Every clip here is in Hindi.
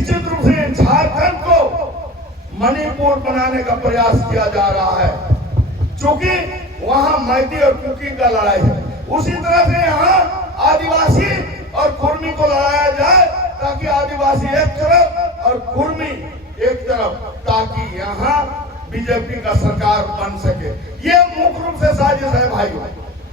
निश्चित रूप से झारखंड को मणिपुर बनाने का प्रयास किया जा रहा है, क्योंकि वहां मैती और कुकी का लड़ाई है। उसी तरह से यहाँ आदिवासी और कुर्मी को लड़ाया जाए, ताकि आदिवासी एक तरफ और कुर्मी एक तरफ, ताकि यहाँ बीजेपी का सरकार बन सके। ये मुख्य रूप से साजिश है भाइयों।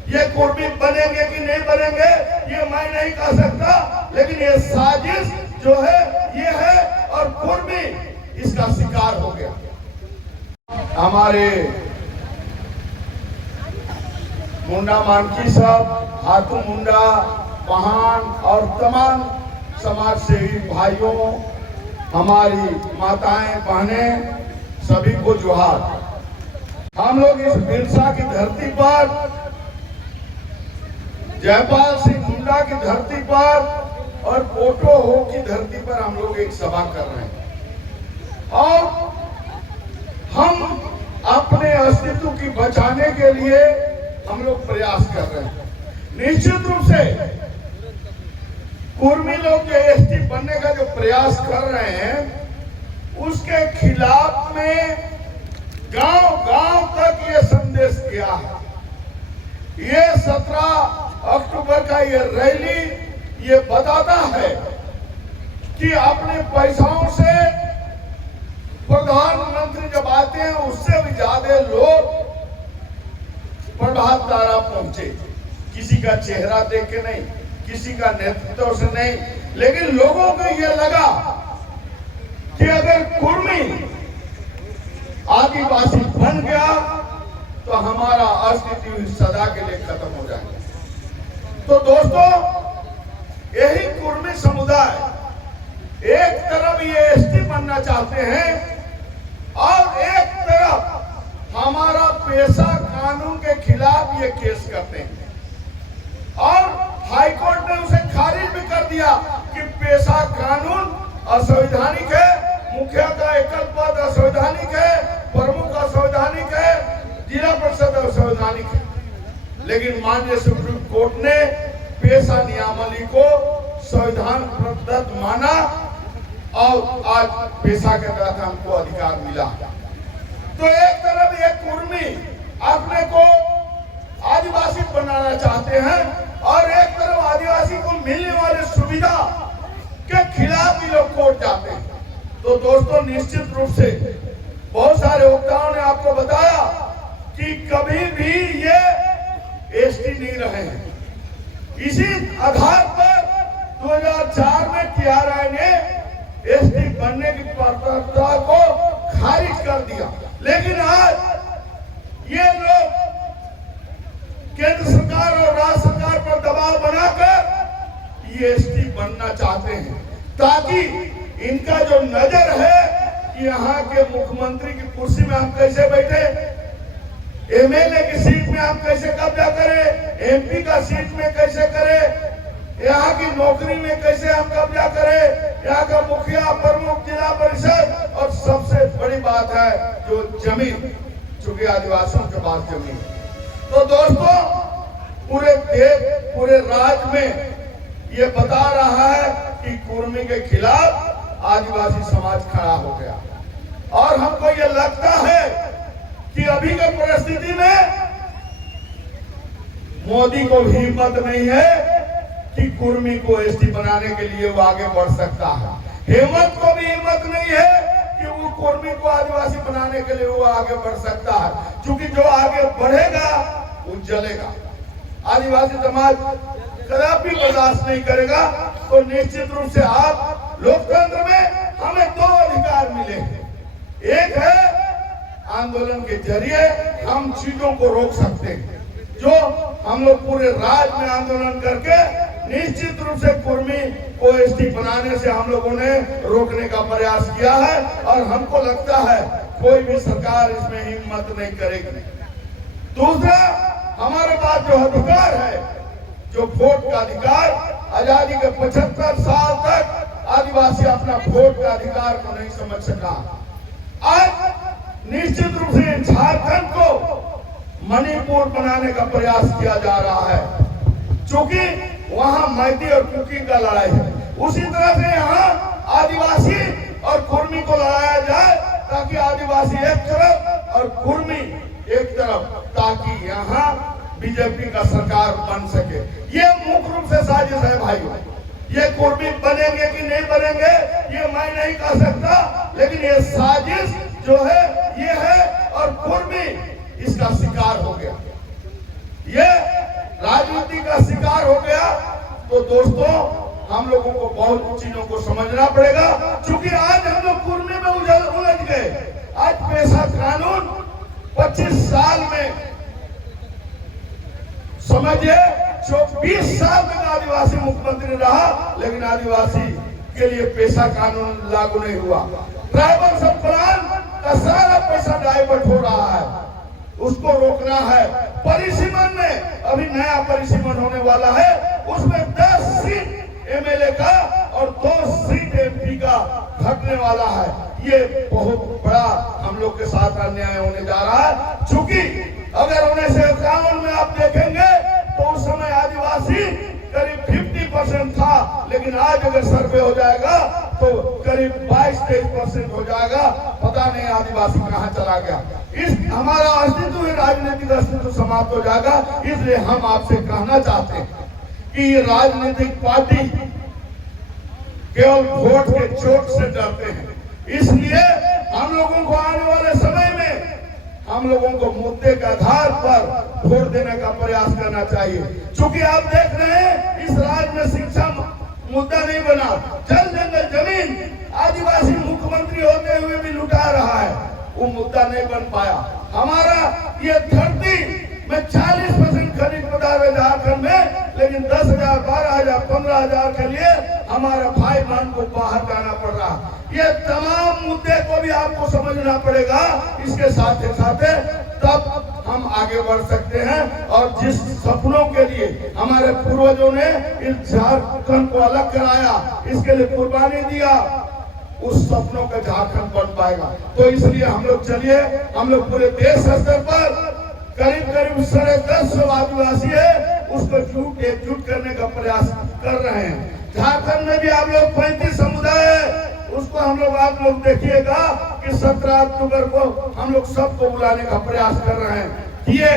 ये कुर्मी बनेंगे कि नहीं बनेंगे ये मैं नहीं कह सकता, लेकिन ये साजिश जो है ये है, और कुर्मी इसका शिकार हो गया। हमारे मुंडा मानकी साहब, हाथू मुंडा, पहान और तमाम समाज सेवी भाइयों, हमारी माताएं बहनें, सभी को जोहार। हम लोग इस बिरसा की धरती पर, जयपाल सिंह मुंडा की धरती पर और पोटो हो की धरती पर हम लोग एक सभा कर रहे हैं, और हम अपने अस्तित्व की बचाने के लिए हम लोग प्रयास कर रहे हैं। निश्चित रूप से कुर्मी लोग जो एसटी बनने का जो प्रयास कर रहे हैं, उसके खिलाफ में गांव-गांव तक ये संदेश गया है। ये 17 अक्टूबर का ये रैली ये बताता है कि अपने पैसाओं से प्रधानमंत्री जब आते हैं, उससे भी ज्यादा लोग प्रभात तारा पहुंचे, किसी का चेहरा देख के नहीं, किसी का नेतृत्व से नहीं, लेकिन लोगों को यह लगा कि अगर कुर्मी आदिवासी बन गया तो हमारा अस्तित्व सदा के लिए खत्म हो जाएगा। तो दोस्तों, यही कुर्मी समुदाय एक तरफ ये एसटी बनना चाहते हैं, और एक तरफ हमारा पेशा कानून के खिलाफ ये केस करते हैं, और हाईकोर्ट ने उसे खारिज भी कर दिया कि पेशा कानून असंवैधानिक है, मुखिया का एकल पद असंवैधानिक है, प्रमुख असंवैधानिक है, जिला परिषद असंवैधानिक है। लेकिन माननीय सुप्रीम कोर्ट ने पेशा नियमावली को संविधान प्रदत्त माना, और आज पेशा के तहत हमको अधिकार मिला। तो एक तरफ ये कुर्मी अपने को आदिवासी बनाना चाहते हैं, और एक तरफ आदिवासी को मिलने वाली सुविधा के खिलाफ भी लोग कोर्ट जाते हैं। तो दोस्तों, निश्चित रूप से बहुत सारे वक्ताओं ने आपको बताया कि कभी भी ये एसटी नहीं रहे हैं। इसी आधार पर 2004 में TRI ने एसटी बनने की पात्रता को खारिज कर दिया, लेकिन आज ये लोग केंद्र सरकार और राज्य सरकार पर दबाव बनाकर ये एसटी बनना चाहते हैं, ताकि इनका जो नजर है कि यहाँ के मुख्यमंत्री की कुर्सी में हम कैसे बैठे, MLA की सीट में हम कैसे कब्जा करें, MP का सीट में कैसे करें, यहाँ की नौकरी में कैसे हम कब्जा करें, यहाँ का मुखिया, प्रमुख, जिला परिषद, और सबसे बड़ी बात है जो जमीन, चूंकि आदिवासियों के पास जमीन। तो दोस्तों, पूरे देश, पूरे राज्य में ये बता रहा है कि कुर्मी के खिलाफ आदिवासी समाज खड़ा हो गया, और हमको ये लगता है कि अभी की परिस्थिति में मोदी को भी हिम्मत नहीं है कि कुर्मी को एसटी बनाने के लिए वो आगे बढ़ सकता है। हेमंत को भी हिम्मत नहीं है कि वो कुर्मी को आदिवासी बनाने के लिए वो आगे बढ़ सकता है, क्योंकि जो आगे बढ़ेगा वो जलेगा। आदिवासी समाज कदापि बर्दाश्त नहीं करेगा। तो निश्चित रूप से आप लोकतंत्र में हमें 2 अधिकार मिले हैं। एक है आंदोलन के जरिए हम चीजों को रोक सकते हैं, जो हम लोग पूरे राज्य में आंदोलन करके निश्चित रूप से कुर्मी को एसटी बनाने से हम लोगों ने रोकने का प्रयास किया है, और हमको लगता है कोई भी सरकार इसमें हिम्मत नहीं करेगी। दूसरा, हमारे पास जो अधिकार है, जो वोट का अधिकार, आजादी के 75 साल तक आदिवासी अपना वोट का अधिकार को नहीं समझ सका। आज निश्चित रूप से झारखंड को मणिपुर बनाने का प्रयास किया जा रहा है, क्योंकि वहां मैती और कुकी का लड़ाई है। उसी तरह से यहाँ आदिवासी और कुर्मी को लड़ाया जाए, ताकि आदिवासी एक तरफ और कुर्मी एक तरफ, ताकि यहाँ बीजेपी का सरकार बन सके। ये मुख्य रूप से साजिश है भाइयों। ये कुर्मी बनेंगे कि नहीं बनेंगे ये मैं नहीं कह सकता, लेकिन ये साजिश जो है ये है, और कुर्मी इसका शिकार हो गया, ये राजनीति का शिकार हो गया। तो दोस्तों हम लोगों को बहुत चीजों को समझना पड़ेगा, क्योंकि आज हम लोग कुर्मी में उलझ गए। आज पेशा कानून 25 साल में, समझिए 20 साल तक आदिवासी मुख्यमंत्री रहा, लेकिन आदिवासी के लिए पेशा कानून लागू नहीं हुआ। ट्राइबल सब प्लान का सारा पैसा डाइवर्ट हो रहा है, उसको रोकना है। परिसीमन में अभी नया परिसीमन होने वाला है, उसमें 10 सीट एमएलए का और 2 सीट एमपी का घटने वाला है। ये बहुत बड़ा हम लोग के साथ अन्याय होने जा रहा है, क्योंकि अगर 1951 में आप देखेंगे तो उस समय आदिवासी करीब 50% था, लेकिन आज अगर सर्वे हो जाएगा तो करीब 22-23% हो जाएगा। पता नहीं आदिवासी कहाँ चला गया। इस हमारा अस्तित्व, राजनीतिक अस्तित्व समाप्त हो जाएगा। इसलिए हम आपसे कहना चाहते हैं कि राजनीतिक पार्टी केवल वोट के चोट से डरते हैं, इसलिए हम लोगों को आने वाले समय में हम लोगों को मुद्दे के आधार पर वोट देने का प्रयास करना चाहिए। क्योंकि आप देख रहे हैं इस राज्य में शिक्षा मुद्दा नहीं बना, जल जंगल जमीन आदिवासी मुख्यमंत्री होते हुए भी लुटा रहा है, वो मुद्दा नहीं बन पाया। हमारा ये धरती में 40% खनिज पदार्थ है झारखंड में, लेकिन 10,000, 12,000, 15,000 के लिए हमारा भाई बहन को बाहर जाना पड़ रहा है। ये तमाम मुद्दे को भी आपको समझना पड़ेगा। इसके साथ साथ तब हम आगे बढ़ सकते हैं, और जिस सपनों के लिए हमारे पूर्वजों ने इस झारखंड को अलग कराया, इसके लिए कुर्बानी दिया, उस सपनों का झारखंड बन पाएगा। तो इसलिए हम लोग चलिए, हम लोग पूरे देश स्तर पर करीब 10.5 आदिवासी है, उसको एकजुट करने का प्रयास कर रहे हैं। झारखंड में भी आप लोग 35 समुदाय है, उसको हम लोग, आप लोग देखिएगा कि 17 अक्टूबर को हम लोग सबको बुलाने का प्रयास कर रहे हैं। ये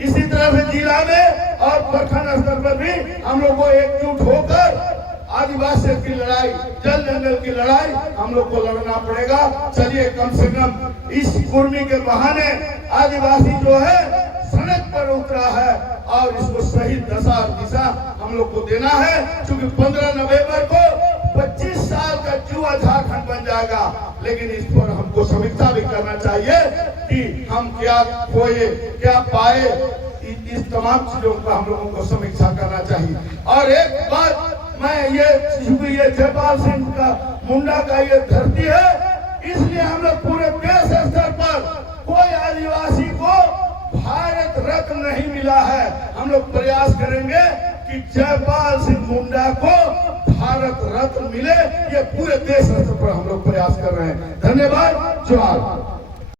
इसी तरह से जिला में और प्रखंड स्तर पर भी हम लोग को एकजुट होकर आदिवासी की लड़ाई, जल जंगल की लड़ाई हम लोग को लड़ना पड़ेगा। चलिए कम से कम इस कुर्मी के बहाने आदिवासी जो है सड़क पर उतरा है, और इसको सही दशा और दिशा हम लोग को देना है, क्योंकि 15 नवंबर को 25 साल का जुआ झारखंड बन जाएगा। लेकिन इस पर हमको समीक्षा भी करना चाहिए कि हम क्या खोए क्या पाए, इस तमाम चीजों का हम लोगों को समीक्षा करना चाहिए। और एक बात मैं ये जयपाल सिंह का मुंडा का ये धरती है, इसलिए हम लोग पूरे देश स्तर पर कोई आदिवासी को भारत रत्न नहीं मिला है। हम लोग प्रयास करेंगे कि जयपाल सिंह मुंडा को भारत रत्न मिले, ये पूरे देश स्तर पर हम लोग प्रयास कर रहे हैं। धन्यवाद। जोहार।